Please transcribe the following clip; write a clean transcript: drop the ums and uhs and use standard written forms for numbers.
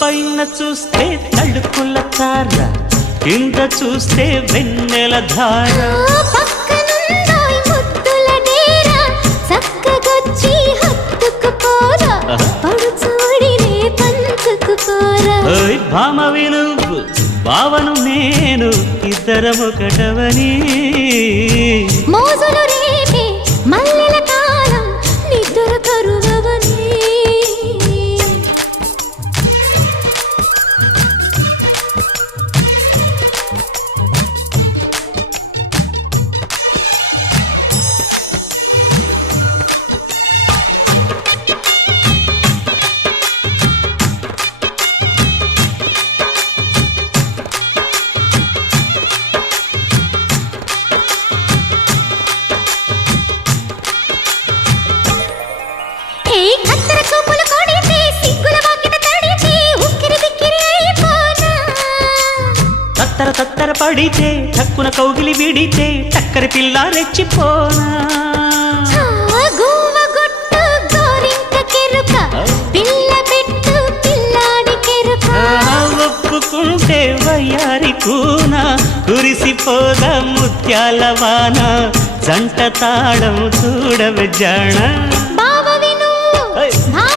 పైన చూస్తే తడుకుల తార, కింద చూస్తే వెన్నెల ధార. పక్కనుందోయ్ ముద్దుల డేరా, చక్కగొచ్చి హత్తుకుపోరా, పడుచూడినే పంచుకుపోరా. భామ విలువు భావను నేను, ఇద్దరమొకటవని. మోజులు రేపే మల్లెల కాలం, నిద్ర కరువవని. తత్తర తత్తర పడితే టక్కున కౌగిలి విడితే టక్కరి పిల్ల రెచ్చిపోనా. ఒప్పుకుంటే వయ్యారి కూన, కురిసిపోదా ముత్యాల వాన. జంట తాళం చూడవే జాణ.